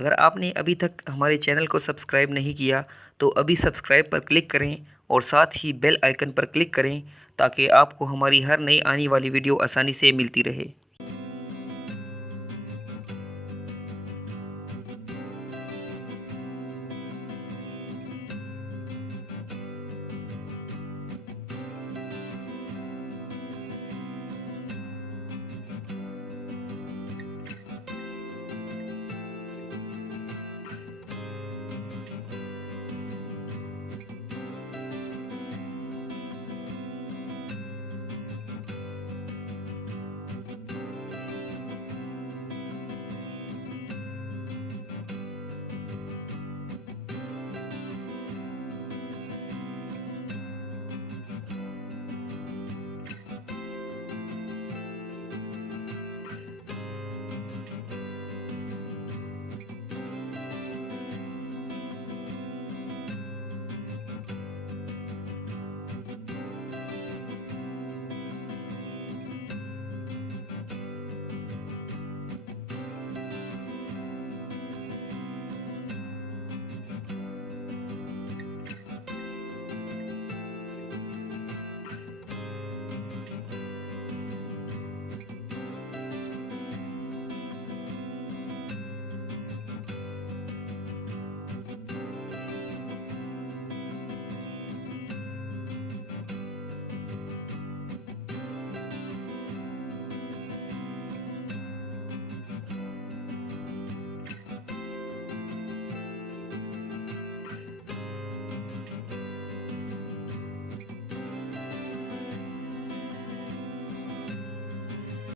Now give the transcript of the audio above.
अगर आपने अभी तक हमारे चैनल को सब्सक्राइब नहीं किया तो अभी सब्सक्राइब पर क्लिक करें और साथ ही बेल आइकन पर क्लिक करें ताकि आपको हमारी हर नई आने वाली वीडियो आसानी से मिलती रहे।